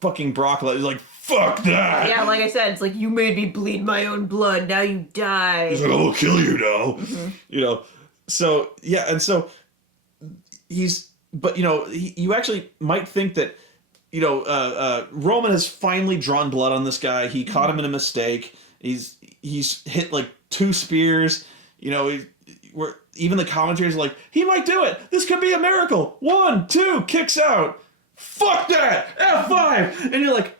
fucking Brock. He's like, fuck that! Yeah, like I said, it's like, you made me bleed my own blood, now you die. He's like, I will kill you now. You know, so, yeah, and so, but, you know, you actually might think that, you know, Roman has finally drawn blood on this guy. He caught him in a mistake. He's hit, like, 2 spears. You know, even the commentators are like, he might do it! This could be a miracle! 1, 2, kicks out! Fuck that! F5! And you're like,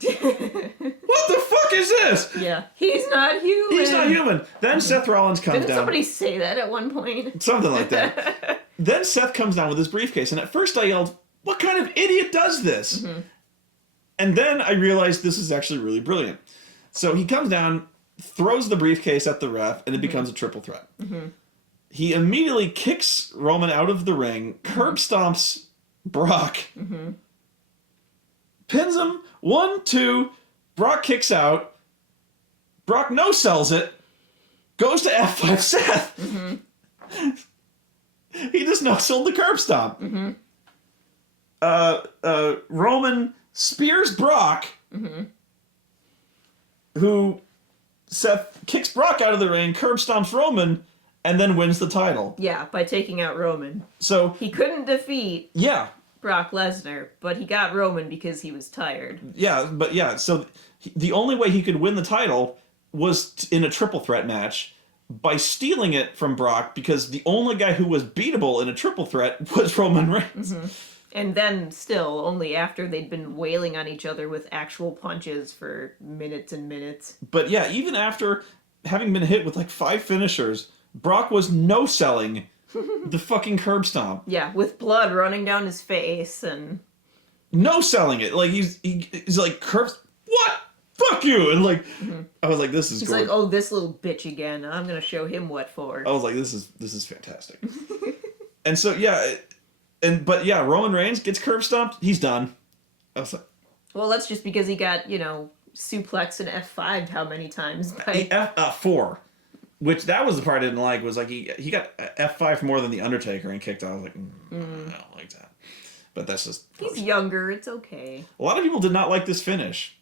what the fuck is this? Yeah. He's not human. He's not human. Then Seth Rollins comes down. Didn't somebody say that at one point? Something like that. Then Seth comes down with his briefcase, and at first I yelled, what kind of idiot does this? And then I realized this is actually really brilliant. So he comes down, throws the briefcase at the ref, and it becomes a triple threat. He immediately kicks Roman out of the ring, curb stomps Brock, pins him, 1, 2, Brock kicks out, Brock no-sells it, goes to F5 Seth. He just no-sold the curb stomp. Roman spears Brock, who Seth kicks Brock out of the ring, curb stomps Roman, and then wins the title. Yeah, by taking out Roman. So he couldn't defeat Brock Lesnar, but he got Roman because he was tired. So the only way he could win the title was in a triple threat match by stealing it from Brock, because the only guy who was beatable in a triple threat was Roman Reigns. And then still, only after they'd been wailing on each other with actual punches for minutes and minutes. But yeah, even after having been hit with like 5 finishers, Brock was no-selling the fucking curb stomp. Yeah, with blood running down his face, and no selling it. Like he's like, Kurt's, what? Fuck you! And like, I was like, this is. He's gorgeous. like, oh, this little bitch again. I'm gonna show him what for. I was like, this is fantastic. And so yeah, but Roman Reigns gets curb stomped. He's done. I was like, well, that's just because he got suplex and F5'd how many times? By... 4. Which that was the part I didn't like, was like he got F5 more than the Undertaker and kicked out. I was like, I don't like that. But that's just he's younger. It's okay. A lot of people did not like this finish.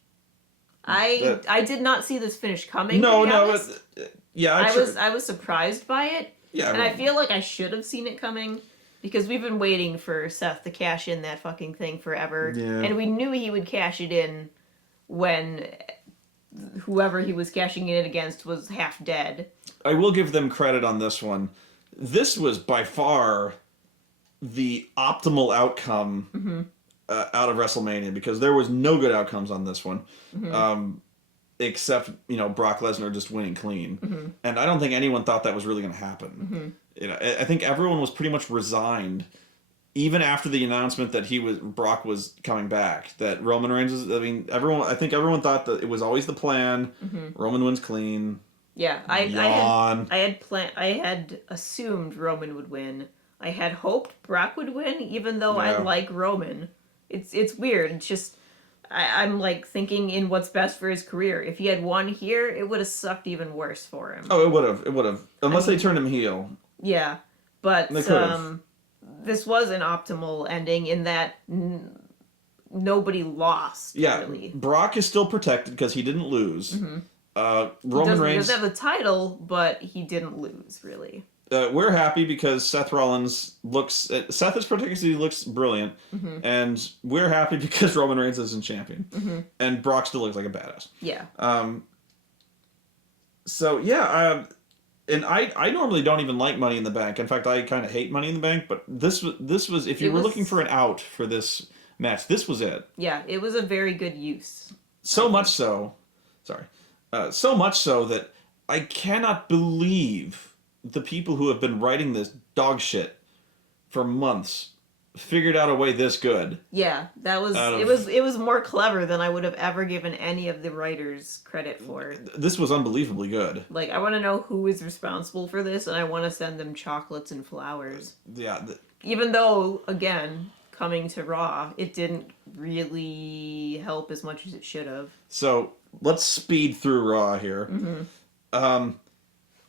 I did not see this finish coming. No. I was surprised by it. Yeah, and I feel like I should have seen it coming because we've been waiting for Seth to cash in that fucking thing forever, and we knew he would cash it in when whoever he was cashing it against was half dead. I will give them credit on this one. This was by far the optimal outcome out of WrestleMania, because there was no good outcomes on this one, except Brock Lesnar just winning clean, and I don't think anyone thought that was really going to happen. I think everyone was pretty much resigned, even after the announcement that Brock was coming back, that Roman Reigns was. I think everyone thought that it was always the plan. Roman wins clean. Yeah, I had assumed Roman would win. I had hoped Brock would win, even though I like Roman. It's weird. It's just I'm like thinking in what's best for his career. If he had won here, it would have sucked even worse for him. Oh, it would have. Unless they turned him heel. Yeah, but this was an optimal ending in that nobody lost. Yeah, really. Brock is still protected because he didn't lose. Roman Reigns doesn't have the title, but he didn't lose, really. We're happy because Seth Rollins looks. Seth is protected because he looks brilliant, and we're happy because Roman Reigns isn't champion, and Brock still looks like a badass. Yeah. So yeah, and I normally don't even like Money in the Bank. In fact, I kind of hate Money in the Bank. But this was if you were looking for an out for this match, this was it. Yeah, it was a very good use. So much so that I cannot believe the people who have been writing this dog shit for months figured out a way this good. Yeah, that was it was more clever than I would have ever given any of the writers credit for. This was unbelievably good. Like, I want to know who is responsible for this, and I want to send them chocolates and flowers. Yeah. Even though, again, coming to Raw, it didn't really help as much as it should have. So let's speed through Raw here.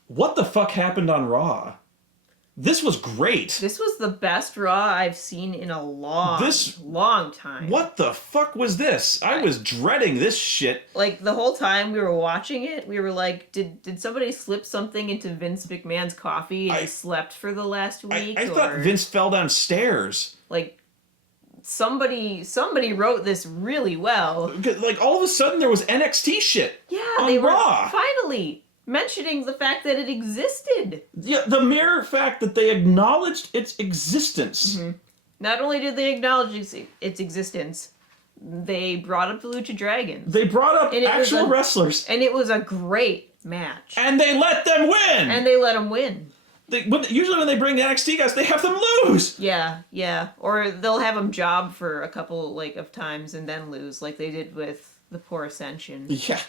What the fuck happened on Raw? This was great. This was the best Raw I've seen in a long time. What the fuck was this? I was dreading this shit. Like, the whole time we were watching it, we were like, did somebody slip something into Vince McMahon's coffee and he slept for the last week? I thought Vince fell downstairs. Like, somebody wrote this really well. Like, all of a sudden there was NXT shit. Yeah, on they Raw. were finally mentioning the fact that it existed. Yeah, the mere fact that they acknowledged its existence. Not only did they acknowledge its existence, they brought up the Lucha Dragons. They brought up actual wrestlers. And it was a great match. And they let them win! And they let them win. Usually when they bring the NXT guys, they have them lose! Yeah. Or they'll have them job for a couple of times and then lose, like they did with the Poor Ascension. Yeah.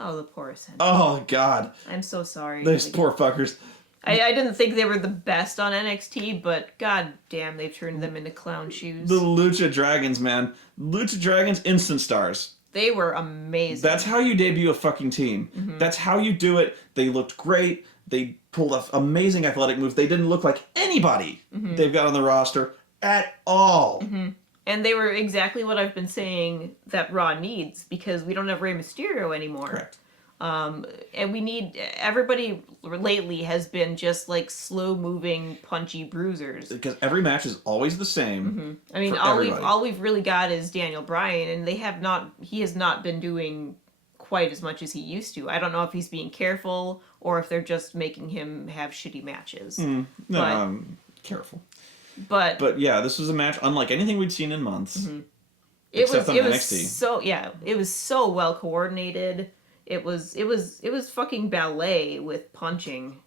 Oh, the Poor Ascension. Oh, God. I'm so sorry. Those poor fuckers. I didn't think they were the best on NXT, but god damn, they've turned them into clown shoes. The Lucha Dragons, man. Lucha Dragons, instant stars. They were amazing. That's how you debut a fucking team. That's how you do it. They looked great. They pulled off amazing athletic moves. They didn't look like anybody they've got on the roster at all. And they were exactly what I've been saying that Raw needs, because we don't have Rey Mysterio anymore. Correct. And we need... Everybody lately has been just, like, slow-moving, punchy bruisers. Because every match is always the same. I mean, all we've really got is Daniel Bryan, and he has not been doing quite as much as he used to. I don't know if he's being careful, or if they're just making him have shitty matches. Careful. But yeah, this was a match unlike anything we'd seen in months. It was so well coordinated. It was fucking ballet with punching.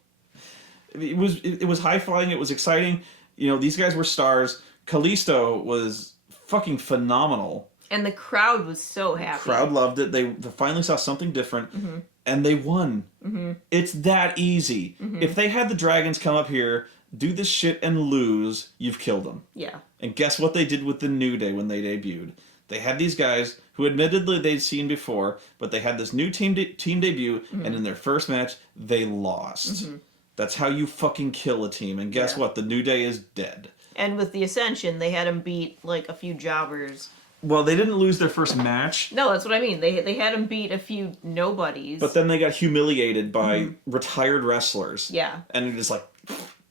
It was high flying. It was exciting. These guys were stars. Kalisto was fucking phenomenal. And the crowd was so happy. Crowd loved it. They finally saw something different, Mm-hmm. and they won. Mm-hmm. It's that easy. Mm-hmm. If they had the Dragons come up here, do this shit, and lose, you've killed them. Yeah. And guess what they did with the New Day when they debuted? They had these guys who admittedly they'd seen before, but they had this new team debut, Mm-hmm. and in their first match, they lost. Mm-hmm. That's how you fucking kill a team. And guess what? The New Day is dead. And with the Ascension, they had him beat, like, a few jobbers. Well, they didn't lose their first match. No, that's what I mean. They had him beat a few nobodies. But then they got humiliated by retired wrestlers. Yeah. And it is like...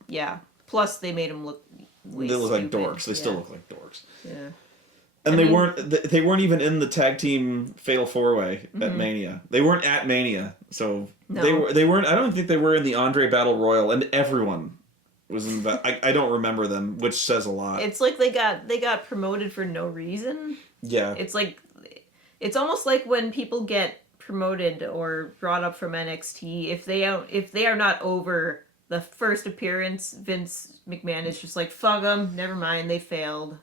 Yeah. Plus, they made him look way They look like stupid. dorks. They still look like dorks. Yeah. And I mean, they weren't even in the tag team Fatal 4-Way at Mania. They weren't at Mania. So No. they weren't I don't think they were in the Andre Battle Royal, and everyone was in that. I don't remember them, which says a lot. It's like they got promoted for no reason. Yeah. It's almost like when people get promoted or brought up from NXT, if they are not over the first appearance, Vince McMahon is just like, fuck them, never mind, they failed.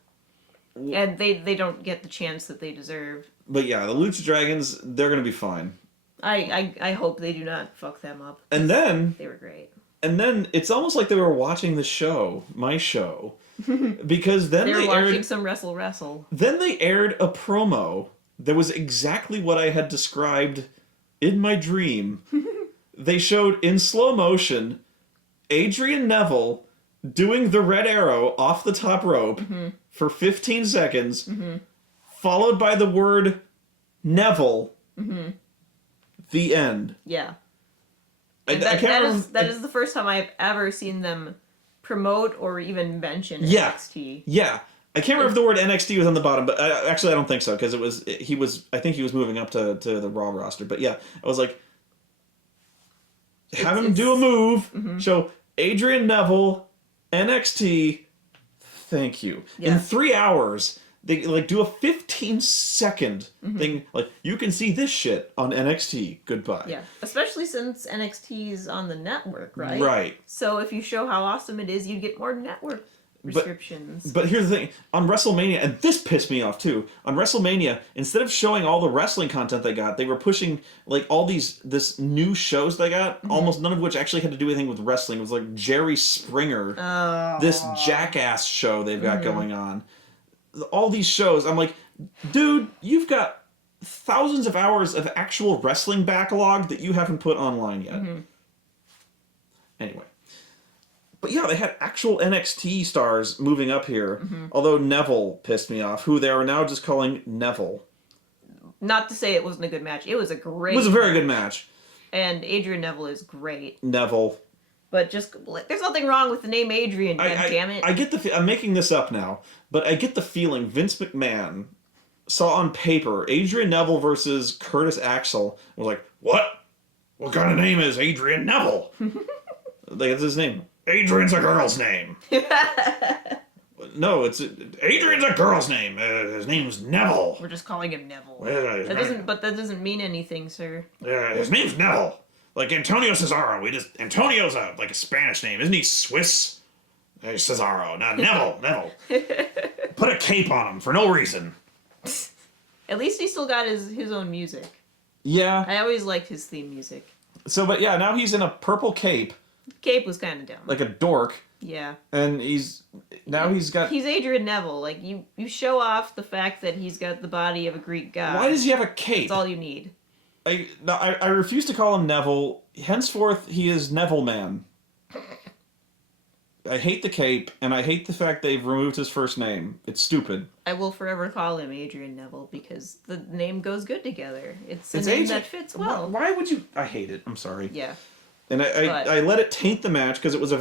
And they don't get the chance that they deserve. But yeah, the Lucha Dragons, they're going to be fine. I hope they do not fuck them up. And then They were great. And then it's almost like they were watching the show, my show, because then They were they watching aired. some wrestle. Then they aired a promo that was exactly what I had described in my dream. They showed in slow motion Adrian Neville doing the red arrow off the top rope for 15 seconds, followed by the word Neville. The end. Yeah. I can't remember. That is the first time I've ever seen them promote or even mention Yeah. NXT. Yeah. I can't remember if the word NXT was on the bottom, but actually I don't think so, because I think he was moving up to the Raw roster. But yeah, I was like, have him do a move, show Adrian Neville, NXT, thank you. Yeah. In 3 hours, they like do a 15-second thing, like, you can see this shit on NXT, goodbye. Yeah. Especially since NXT's on the network, right? Right. So if you show how awesome it is, you get more network prescriptions. But here's the thing, on WrestleMania, and this pissed me off too, on WrestleMania, instead of showing all the wrestling content they got, they were pushing like all this new shows they got, almost none of which actually had to do anything with wrestling. It was like Jerry Springer, this jackass show they've got going on. All these shows, I'm like, dude, you've got thousands of hours of actual wrestling backlog that you haven't put online yet. Anyway. But yeah, they had actual NXT stars moving up here. Although Neville pissed me off, who they are now just calling Neville. Not to say it wasn't a good match. It was a great It was a very good match. And Adrian Neville is great. Neville. But just, there's nothing wrong with the name Adrian, damn it. I get I'm making this up now, but I get the feeling Vince McMahon saw on paper Adrian Neville versus Curtis Axel and was like, what? What kind of name is Adrian Neville? That's his name. Adrian's a girl's name. No, Adrian's a girl's name. His name's Neville. We're just calling him Neville. That doesn't mean anything, sir. His name's Neville. Like Antonio Cesaro. Antonio's like a Spanish name. Isn't he Swiss? Cesaro. No, Neville. Put a cape on him for no reason. At least he still got his own music. Yeah. I always liked his theme music. So, but yeah, now he's in a purple cape. Cape was kind of dumb. Like a dork. Yeah. And he's got... He's Adrian Neville. Like, you show off the fact that he's got the body of a Greek god. Why does he have a cape? That's all you need. I refuse to call him Neville. Henceforth, he is Neville Man. I hate the cape, and I hate the fact they've removed his first name. It's stupid. I will forever call him Adrian Neville because the name goes good together. It's a name that fits well. Why would you... I hate it. I'm sorry. Yeah. And I let it taint the match because it was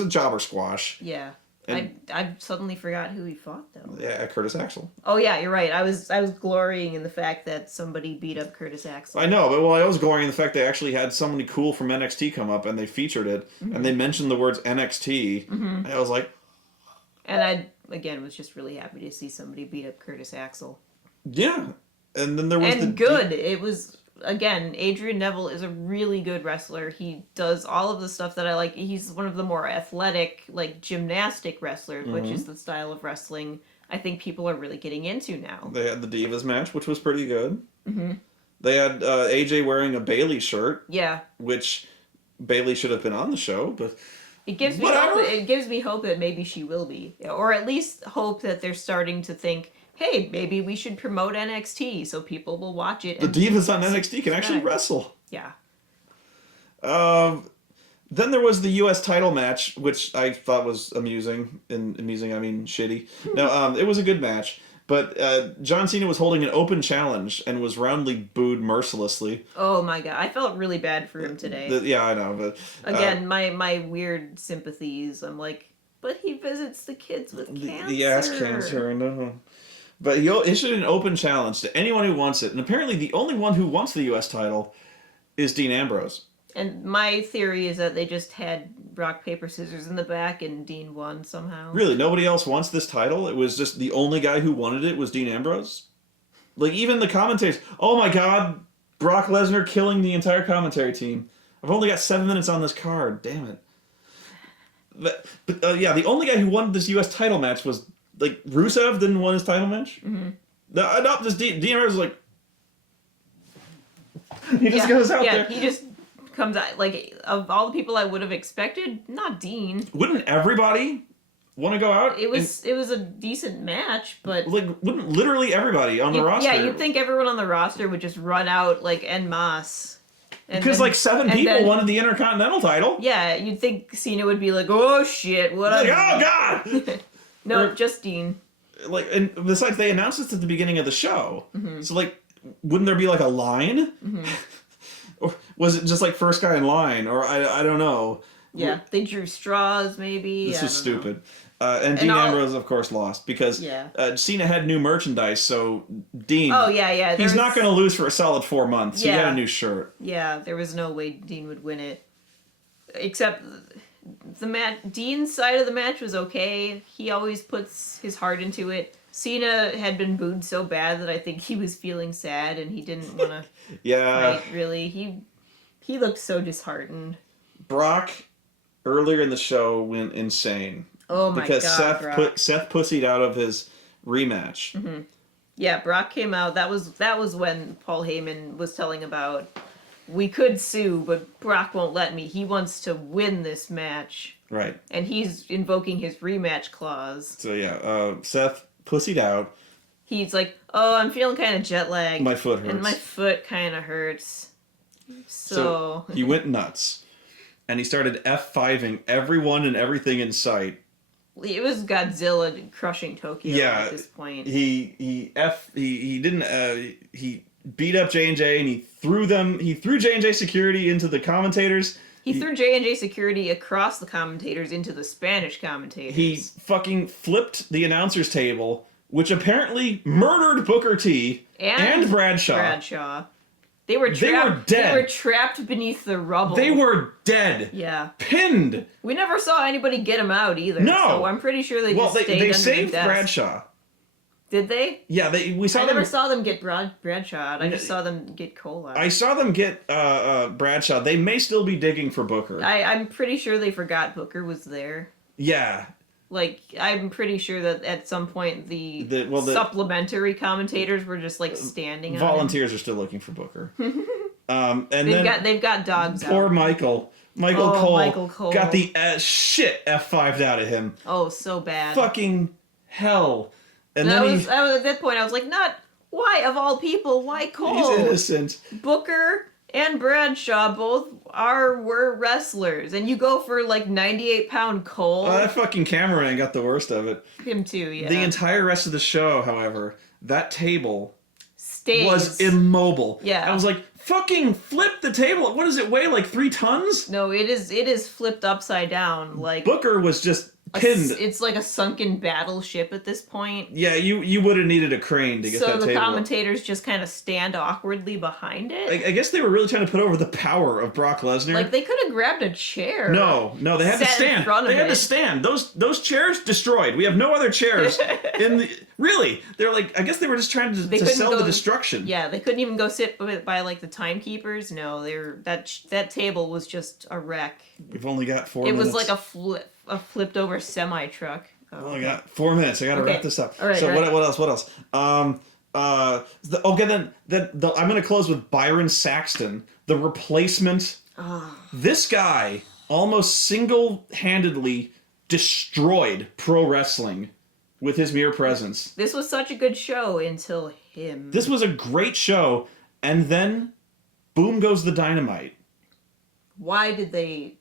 a jobber squash. Yeah. And I suddenly forgot who he fought though. Yeah, Curtis Axel. Oh yeah, you're right. I was glorying in the fact that somebody beat up Curtis Axel. I know, but I was glorying in the fact they actually had somebody cool from NXT come up and they featured it and they mentioned the words NXT. And I was like, and I again was just really happy to see somebody beat up Curtis Axel. yeah. And then there was it was again, Adrian Neville is a really good wrestler. He does all of the stuff that I like. He's one of the more athletic, like, gymnastic wrestlers, which is the style of wrestling I think people are really getting into now. They had the Divas match, which was pretty good. Mm-hmm. They had AJ wearing a Bayley shirt. Yeah. Which Bayley should have been on the show, but... It gives me hope. It gives me hope that maybe she will be, or at least hope that they're starting to think, hey, maybe we should promote NXT so people will watch it. The divas on NXT can actually wrestle. Yeah. Then there was the U.S. title match, which I thought was amusing. And amusing, I mean shitty. No, it was a good match. But John Cena was holding an open challenge and was roundly booed mercilessly. Oh my god, I felt really bad for him today. Yeah, I know, but... Again, my weird sympathies. I'm like, but he visits the kids with cancer. The ass cancer, I know. But he issued an open challenge to anyone who wants it. And apparently the only one who wants the U.S. title is Dean Ambrose. And my theory is that they just had rock, paper, scissors in the back and Dean won somehow. Really? Nobody else wants this title? It was just the only guy who wanted it was Dean Ambrose? Like, even the commentators. Oh my god, Brock Lesnar killing the entire commentary team. I've only got 7 minutes on this card. Damn it. But yeah, the only guy who won this U.S. title match was, like, Rusev didn't win his title match? Mm-hmm. No, just Dean Ambrose was like... He just goes out there. Yeah, he just... comes out, like, of all the people I would have expected, not Dean. Wouldn't everybody want to go out? It was a decent match, but... Like, wouldn't literally everybody on the roster? Yeah, you'd think everyone on the roster would just run out, like, en masse. Because, like, 7 people wanted the Intercontinental title. Yeah, you'd think Cena would be like, oh, shit, what like, oh, God! No, just Dean. Like, and besides, they announced this at the beginning of the show. Mm-hmm. So, like, wouldn't there be, like, a line? Mm-hmm. Or was it just like first guy in line? Or I don't know. Yeah, they drew straws maybe. This was stupid. And Dean Ambrose, of course, lost because Cena had new merchandise, so Dean... Oh, yeah. He's not going to lose for a solid 4 months. Yeah. He had a new shirt. Yeah, there was no way Dean would win it. Except Dean's side of the match was okay. He always puts his heart into it. Cena had been booed so bad that I think he was feeling sad and he didn't want to fight, really. He looked so disheartened. Brock, earlier in the show, went insane. Oh my because god, Seth pussied out of his rematch. Mm-hmm. Yeah, Brock came out. That was when Paul Heyman was telling about, we could sue, but Brock won't let me. He wants to win this match. Right. And he's invoking his rematch clause. So yeah, Seth pussied out. He's like, oh, I'm feeling kind of jet lagged. My foot hurts. And my foot kind of hurts. So he went nuts. And he started F5ing everyone and everything in sight. It was Godzilla crushing Tokyo at this point. He beat up J&J and he threw J&J security into the commentators. He threw J&J security across the commentators into the Spanish commentators. He fucking flipped the announcer's table, which apparently murdered Booker T and Bradshaw. They were dead. They were trapped beneath the rubble. They were dead. Yeah. Pinned. We never saw anybody get them out either. No. So I'm pretty sure they just stayed under the desk. They saved Bradshaw. Did they? Yeah, I never saw them get Bradshaw out. I just saw them get Cole out. I saw them get Bradshaw. They may still be digging for Booker. I'm pretty sure they forgot Booker was there. Yeah. Like, I'm pretty sure that at some point the supplementary commentators were just like standing. Volunteers are still looking for Booker. And they've got dogs. Poor out. Michael Cole got the shit F5'd out of him. Oh, so bad. Fucking hell. And I was at that point. I was like, why of all people? Why Cole? He's innocent. Booker and Bradshaw both were wrestlers, and you go for like 98-pound Cole. That fucking cameraman got the worst of it. Him too, yeah. The entire rest of the show, however, that table stays. Was immobile. Yeah. I was like, fucking flip the table. What does it weigh? Like 3 tons? No, it is flipped upside down. Like Booker was just pinned. It's like a sunken battleship at this point. Yeah, you would have needed a crane to get that table. So the commentators just kind of stand awkwardly behind it. I guess they were really trying to put over the power of Brock Lesnar. Like, they could have grabbed a chair. No, they had to stand. They had to stand. Those chairs destroyed. We have no other chairs in the. Really, they're like. I guess they were just trying to sell the destruction. Yeah, they couldn't even go sit by like the timekeepers. No, that table was just a wreck. We've only got 4 minutes. minutes. It was like a flipped over semi truck. Oh, only got 4 minutes. I gotta wrap this up. All right, so what else? What else? Okay, then I'm gonna close with Byron Saxton, the replacement. This guy almost single-handedly destroyed pro wrestling with his mere presence. This was such a good show until him. This was a great show, and then boom goes the dynamite. Why did they?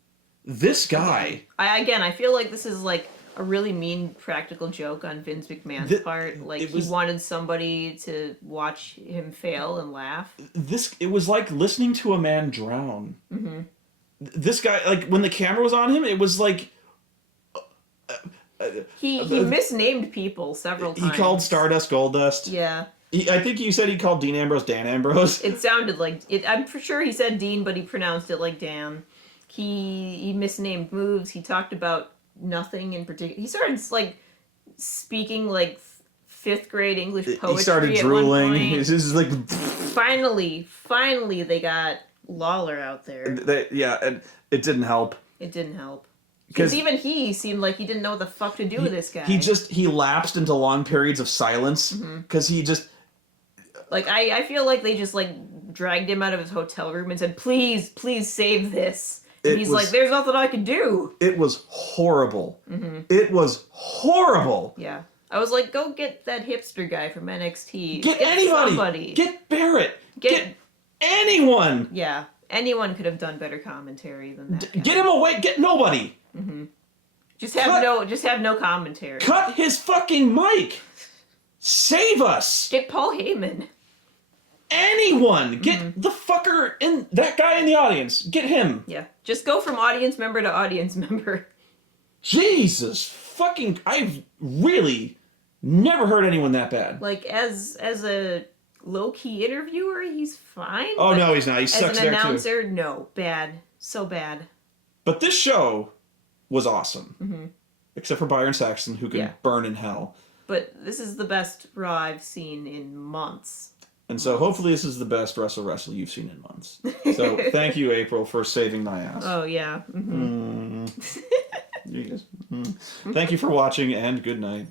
This guy. I feel like this is like a really mean practical joke on Vince McMahon's part. Like, he wanted somebody to watch him fail and laugh. It was like listening to a man drown. Mm-hmm. This guy, like, when the camera was on him, it was like. He misnamed people several times. He called Stardust Goldust. Yeah. I think you said he called Dean Ambrose Dan Ambrose. It sounded like it. I'm for sure he said Dean, but he pronounced it like Dan. He misnamed moves. He talked about nothing in particular. He started like speaking like 5th grade English poetry. He started drooling. This is like. Finally, they got Lawler out there. And it didn't help. It didn't help. Because even he seemed like he didn't know what the fuck to do with this guy. He lapsed into long periods of silence because he just. Like, I feel like they just, like, dragged him out of his hotel room and said, please save this. And he's like, there's nothing I can do. It was horrible. Mm-hmm. It was horrible. Yeah. I was like, go get that hipster guy from NXT. Get anybody. Somebody. Get Barrett. Get anyone. Yeah. Anyone could have done better commentary than that guy. Get him away. Get nobody. Mm-hmm. Just have no commentary. Cut his fucking mic. Save us. Get Paul Heyman. Anyone. Get the fucker in that guy in the audience. Get him. Yeah. Just go from audience member to audience member. Jesus fucking I've really never heard anyone that bad. Like, as a low-key interviewer, he's fine. Oh no, he's not. He sucks there too. As an announcer, no. Bad. So bad. But this show was awesome. Mm-hmm. Except for Byron Saxton, who can burn in hell. But this is the best Raw I've seen in months. And so hopefully this is the best Wrestle you've seen in months. So thank you, April, for saving my ass. Oh, yeah. Mm-hmm. Thank you for watching, and good night.